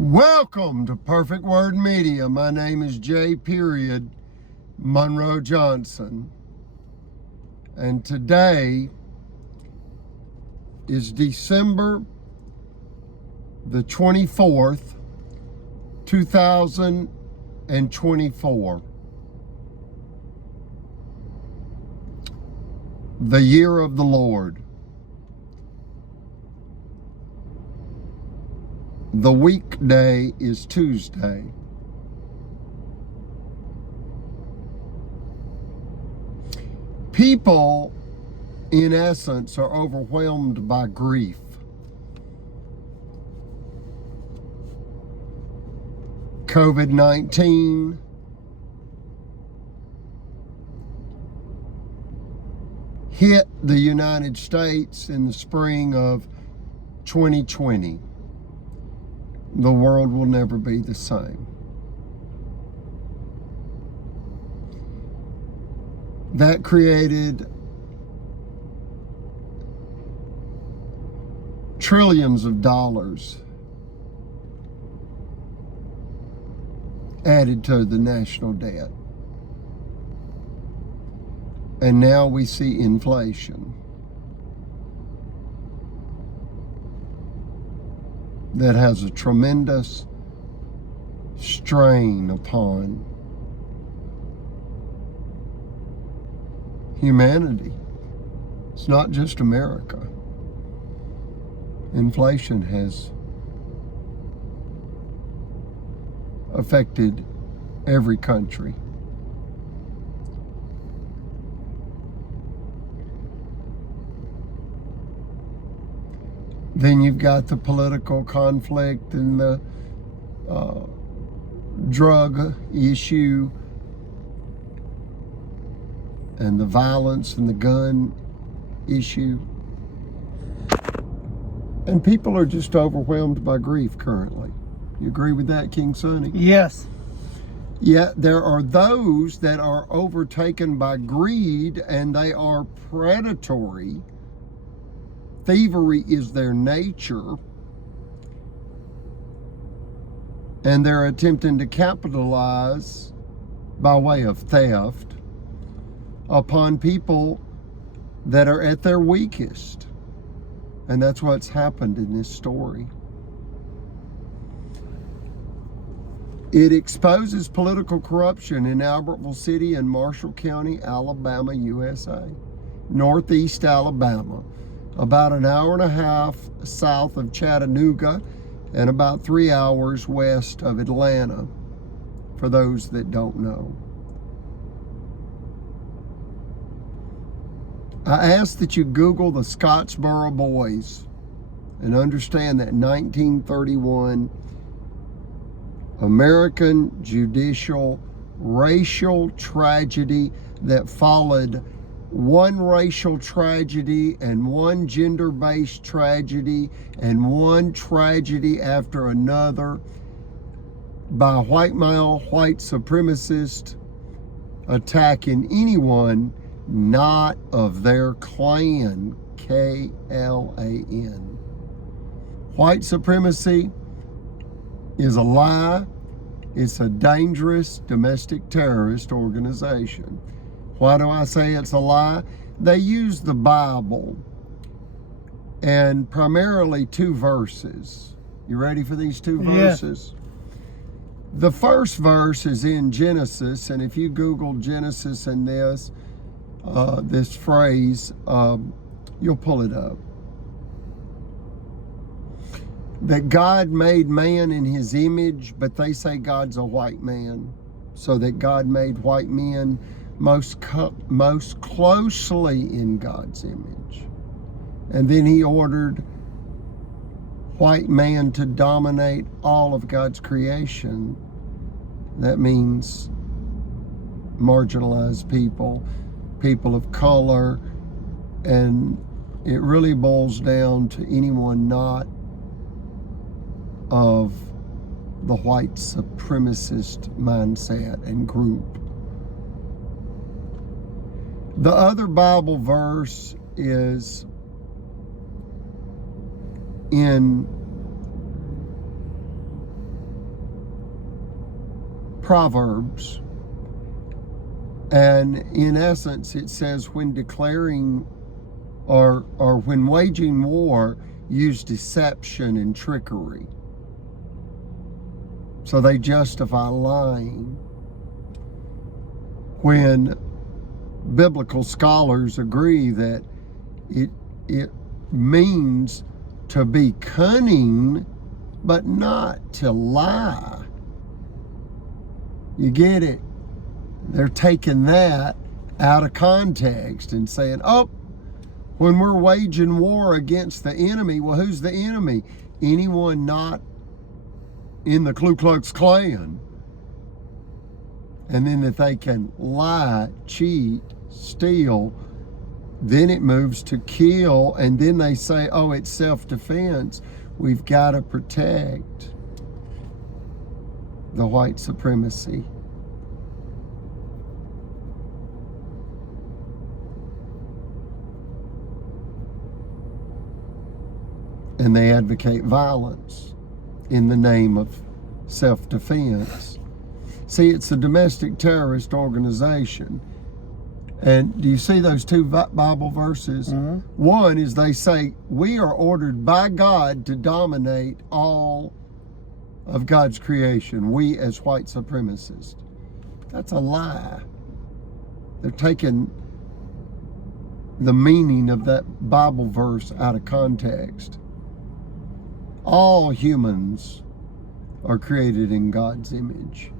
Welcome to Perfect Word Media. My name is J. Monroe Johnson. And today is December the 24th, 2024. The year of the Lord. The weekday is Tuesday. People, in essence, are overwhelmed by grief. COVID-19, hit the United States in the spring of 2020. The world will never be the same. That created trillions of dollars added to the national debt. And now we see inflation that has a tremendous strain upon humanity. It's not just America. Inflation has affected every country. Then you've got the political conflict and the drug issue and the violence and the gun issue. And people are just overwhelmed by grief currently. You agree with that, King Sonny? Yes. Yet there are those that are overtaken by greed and they are predatory. Thievery is their nature, and they're attempting to capitalize by way of theft upon people that are at their weakest. And that's what's happened in this story. It exposes political corruption in Albertville City and Marshall County, Alabama, USA, Northeast Alabama, about an hour and a half south of Chattanooga and about 3 hours west of Atlanta, for those that don't know. I ask that you Google the Scottsboro Boys and understand that 1931 American judicial racial tragedy that followed one racial tragedy and one gender-based tragedy and one tragedy after another by white male, white supremacist attacking anyone not of their clan, K-L-A-N. White supremacy is a lie. It's a dangerous domestic terrorist organization. Why do I say it's a lie? They use the Bible and primarily two verses. You ready for these two verses? Yeah. The first verse is in Genesis, and if you Google Genesis and this phrase, you'll pull it up. That God made man in his image, but they say God's a white man. So that God made white men most closely in God's image. And then he ordered white man to dominate all of God's creation. That means marginalized people, people of color, and it really boils down to anyone not of the white supremacist mindset and group. The other Bible verse is in Proverbs. And in essence, it says when declaring or when waging war, use deception and trickery. So they justify lying. When biblical scholars agree that it means to be cunning, but not to lie. You get it? They're taking that out of context and saying, oh, when we're waging war against the enemy, well, who's the enemy? Anyone not in the Ku Klux Klan. And then that they can lie, cheat, steal, then it moves to kill, and then they say, oh, it's self-defense. We've got to protect the white supremacy. And they advocate violence in the name of self-defense. See, it's a domestic terrorist organization. And do you see those two Bible verses? Mm-hmm. One is they say, we are ordered by God to dominate all of God's creation, we as white supremacists. That's a lie. They're taking the meaning of that Bible verse out of context. All humans are created in God's image.